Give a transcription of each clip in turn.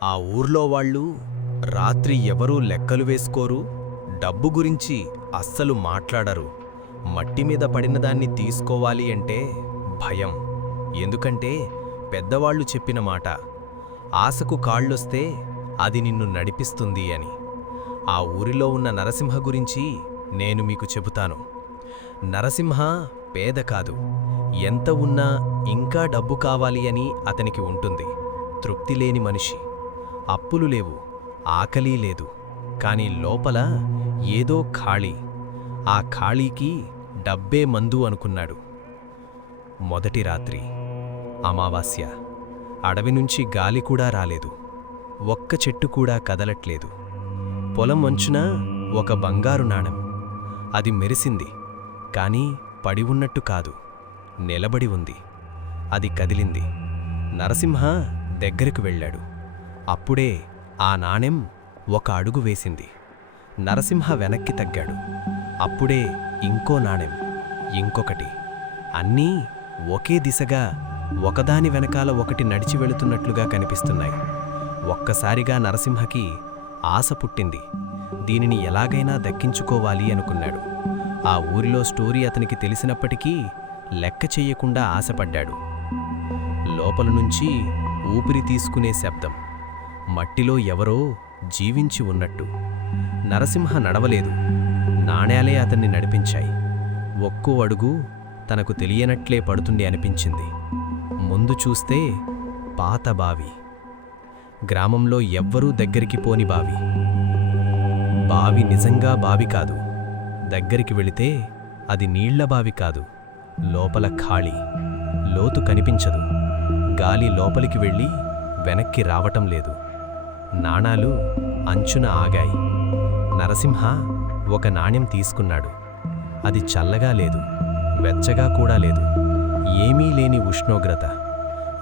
ఆ ఊర్లో వాళ్ళు రాత్రి ఎవరూ లెక్కలు వేసుకోరు, డబ్బు గురించి అస్సలు మాట్లాడరు. మట్టి మీద పడినదాన్ని తీసుకోవాలి అంటే భయం. ఎందుకంటే పెద్దవాళ్లు చెప్పిన మాట, ఆశకు కాళ్ళొస్తే అది నిన్ను నడిపిస్తుంది అని. ఆ ఊరిలో ఉన్న నరసింహ గురించి నేను మీకు చెబుతాను. నరసింహ పేద కాదు, ఎంత ఉన్నా ఇంకా డబ్బు కావాలి అని అతనికి ఉంటుంది. తృప్తి లేని మనిషి. అప్పులు లేవు, ఆకలి లేదు, కాని లోపల ఏదో ఖాళీ. ఆ ఖాళీకి డబ్బే మందు అనుకున్నాడు. మొదటి రాత్రి అమావాస్య. అడవి నుంచి గాలి కూడా రాలేదు, ఒక్క చెట్టు కూడా కదలట్లేదు. పొలం అంచున ఒక బంగారు నాణెం. అది మెరిసింది, కాని పడి ఉన్నట్టు కాదు, నిలబడి ఉంది. అది కదిలింది. నరసింహ దగ్గరకు వెళ్ళాడు. అప్పుడే ఆ నాణెం ఒక అడుగు వేసింది. నరసింహ వెనక్కి తగ్గాడు. అప్పుడే ఇంకో నాణెం, ఇంకొకటి. అన్నీ ఒకే దిశగా ఒకదాని వెనకాల ఒకటి నడిచి వెళుతున్నట్లుగా కనిపిస్తున్నాయి. ఒక్కసారిగా నరసింహకి ఆశ పుట్టింది. దీనిని ఎలాగైనా దక్కించుకోవాలి అనుకున్నాడు. ఆ ఊరిలో స్టోరీ అతనికి తెలిసినప్పటికీ లెక్క చెయ్యకుండా ఆశపడ్డాడు. లోపల నుంచి ఊపిరి తీసుకునే శబ్దం, మట్టిలో ఎవరో జీవించి ఉన్నట్టు. నరసింహ నడవలేదు, నాణేలే అతన్ని నడిపించాయి. ఒక్కో అడుగు తనకు తెలియనట్లే పడుతుంది అనిపించింది. ముందు చూస్తే పాత బావి, గ్రామంలో ఎవ్వరూ దగ్గరికి పోని బావి. బావి నిజంగా బావి కాదు. దగ్గరికి వెళితే అది నీళ్ల బావి కాదు, లోపల ఖాళీ. లోతు కనిపించదు. గాలి లోపలికి వెళ్ళి వెనక్కి రావటం లేదు. నాణాలు అంచున ఆగాయి. నరసింహ ఒక నాణ్యం తీసుకున్నాడు. అది చల్లగా లేదు, వెచ్చగా కూడా లేదు, ఏమీ లేని ఉష్ణోగ్రత.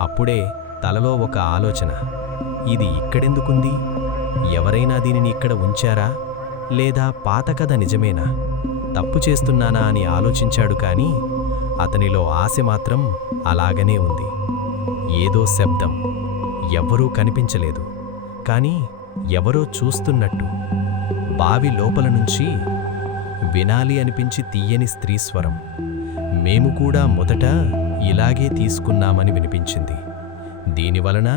అప్పుడే తలలో ఒక ఆలోచన, ఇది ఇక్కడెందుకుంది? ఎవరైనా దీనిని ఇక్కడ ఉంచారా, లేదా పాత కథ నిజమేనా? తప్పు చేస్తున్నానా అని ఆలోచించాడు. కాని అతనిలో ఆశ మాత్రం అలాగనే ఉంది. ఏదో శబ్దం, ఎవ్వరూ కనిపించలేదు, కాని ఎవరో చూస్తున్నట్టు. బావి లోపల నుంచి వినాలి అనిపించి తీయని స్త్రీ స్వరం. మేము కూడా మొదట ఇలాగే తీసుకున్నామని వినిపించింది. దీనివలన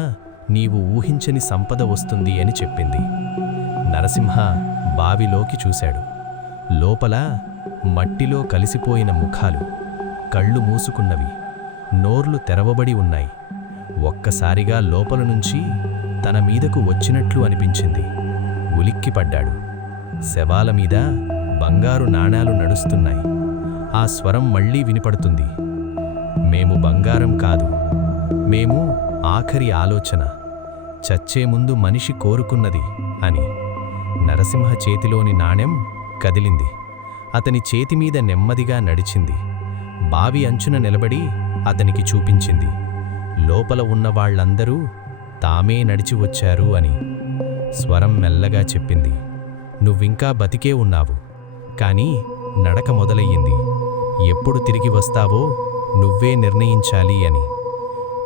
నీవు ఊహించని సంపద వస్తుంది అని చెప్పింది. నరసింహ బావిలోకి చూశాడు. లోపల మట్టిలో కలిసిపోయిన ముఖాలు, కళ్ళు మూసుకున్నవి, నోర్లు తెరవబడి ఉన్నాయి. ఒక్కసారిగా లోపల నుంచి తన మీదకు వచ్చినట్లు అనిపించింది. ఉలిక్కిపడ్డాడు. శవాల మీద బంగారు నాణాలు నడుస్తున్నాయి. ఆ స్వరం మళ్లీ వినిపడుతుంది, మేము బంగారం కాదు, మేము ఆఖరి ఆలోచన, చచ్చే ముందు మనిషి కోరుకున్నది అని. నరసింహ చేతిలోని నాణెం కదిలింది. అతని చేతిమీద నెమ్మదిగా నడిచింది. బావి అంచున నిలబడి అతనికి చూపించింది. లోపల ఉన్నవాళ్లందరూ తామే నడిచి వచ్చారు అని. స్వరం మెల్లగా చెప్పింది, నువ్వింకా బతికే ఉన్నావు, కాని నడక మొదలయ్యింది. ఎప్పుడు తిరిగి వస్తావో నువ్వే నిర్ణయించాలి అని.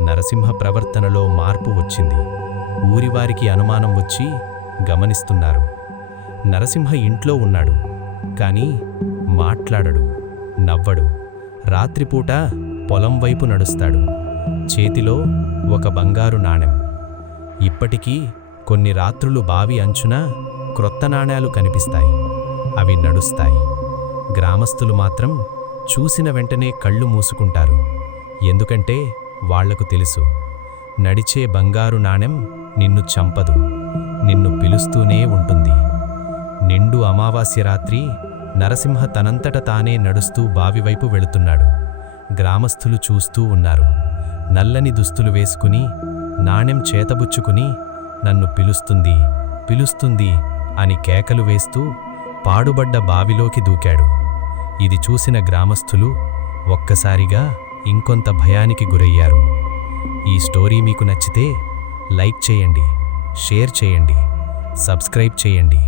నరసింహ ప్రవర్తనలో మార్పు వచ్చింది. ఊరివారికి అనుమానం వచ్చి గమనిస్తున్నారు. నరసింహ ఇంట్లో ఉన్నాడు, కాని మాట్లాడడు, నవ్వడు. రాత్రిపూట పొలం వైపు నడుస్తాడు. చేతిలో ఒక బంగారు నాణెం. ఇప్పటికీ కొన్ని రాత్రులు బావి అంచున క్రొత్త నాణేలు కనిపిస్తాయి. అవి నడుస్తాయి. గ్రామస్తులు మాత్రం చూసిన వెంటనే కళ్ళు మూసుకుంటారు. ఎందుకంటే వాళ్లకు తెలుసు, నడిచే బంగారు నాణెం నిన్ను చంపదు, నిన్ను పిలుస్తూనే ఉంటుంది. నిండు అమావాస్య రాత్రి నరసింహ తనంతట తానే నడుస్తూ బావివైపు వెళుతున్నాడు. గ్రామస్థులు చూస్తూ ఉన్నారు. నల్లని దుస్తులు వేసుకుని, నాణెం చేతబుచ్చుకుని, నన్ను పిలుస్తుంది, పిలుస్తుంది అని కేకలు వేస్తూ పాడుబడ్డ బావిలోకి దూకాడు. ఇది చూసిన గ్రామస్థులు ఒక్కసారిగా ఇంకొంత భయానికి గురయ్యారు. ఈ స్టోరీ మీకు నచ్చితే లైక్ చేయండి, షేర్ చేయండి, సబ్స్క్రైబ్ చేయండి.